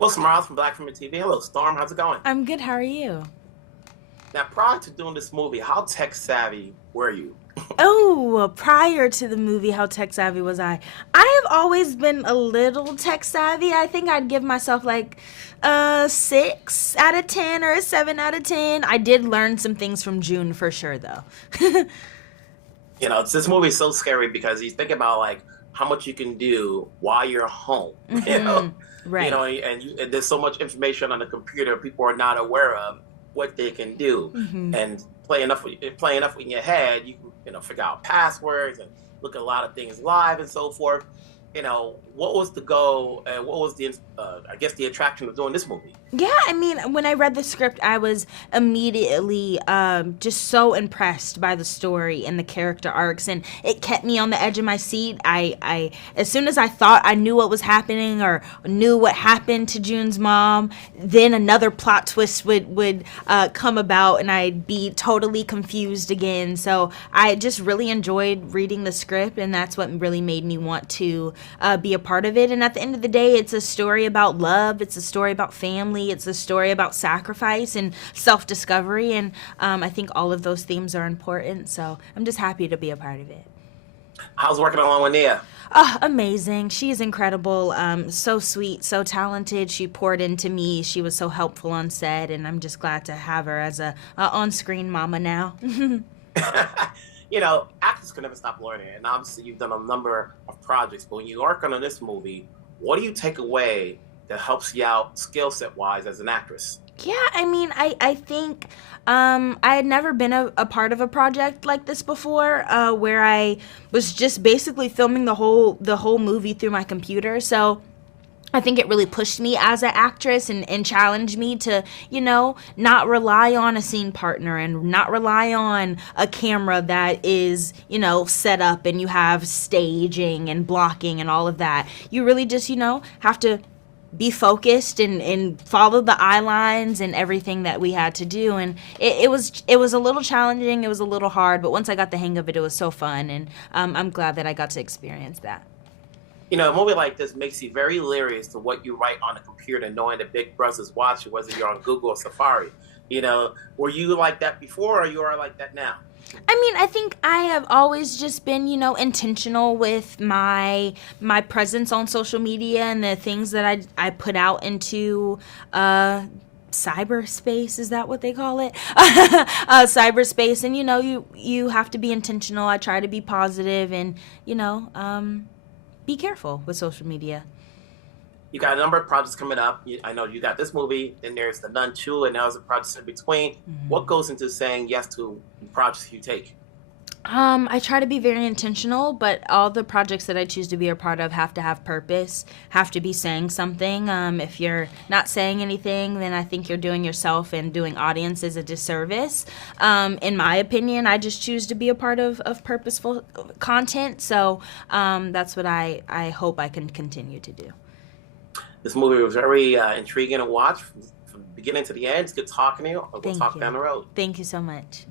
Wilson Miles from Black Film TV. Hello, Storm. How's it going? I'm good. How are you? Now, prior to doing this movie, how tech savvy were you? Oh, prior to the movie, how tech savvy was I? I have always been a little tech savvy. I think I'd give myself like a 6 out of 10 or a 7 out of 10. I did learn some things from June for sure, though. This movie is so scary because you think about like how much you can do while you're home. Right. And there's so much information on the computer people are not aware of what they can do. And play enough in your head, you can figure out passwords and look at a lot of things live and so forth. What was the goal and what was the I guess the attraction of doing this movie? Yeah, I mean, when I read the script, I was immediately just so impressed by the story and the character arcs, and it kept me on the edge of my seat. I as soon as I thought I knew what was happening or knew what happened to June's mom, then another plot twist would come about, and I'd be totally confused again. So I just really enjoyed reading the script, and that's what really made me want to be a part of it. And at the end of the day, it's a story about love. It's a story about family. It's a story about sacrifice and self-discovery. And I think all of those themes are important. So I'm just happy to be a part of it. How's working along with Nia? Oh, amazing. She is incredible. So sweet, so talented. She poured into me. She was so helpful on set. And I'm just glad to have her as a on-screen mama now. Actors can never stop learning, and obviously you've done a number of projects. But when you work on this movie, what do you take away that helps you out skill set wise as an actress? Yeah, I mean, I think I had never been a part of a project like this before, where I was just basically filming the whole movie through my computer. So I think it really pushed me as an actress and challenged me to, not rely on a scene partner and not rely on a camera that is, set up and you have staging and blocking and all of that. You really just, have to be focused and follow the eye lines and everything that we had to do. And it was a little challenging. It was a little hard. But once I got the hang of it, it was so fun. And I'm glad that I got to experience that. A movie like this makes you very leery as to what you write on a computer, knowing that Big Brother's watching, whether you're on Google or Safari. Were you like that before, or you are like that now? I mean, I think I have always just been, intentional with my presence on social media and the things that I put out into cyberspace. Is that what they call it? Cyberspace. And, you have to be intentional. I try to be positive and, be careful with social media. You got a number of projects coming up. I know you got this movie, then there's the Nun 2, and now there's a project in between. What goes into saying yes to projects you take? I try to be very intentional, but all the projects that I choose to be a part of have to have purpose, have to be saying something. If you're not saying anything, then I think you're doing yourself and doing audiences a disservice. In my opinion, I just choose to be a part of purposeful content, so that's what I hope I can continue to do. This movie was very intriguing to watch from beginning to the end. It's good talking to you. We'll talk down the road. Thank you so much.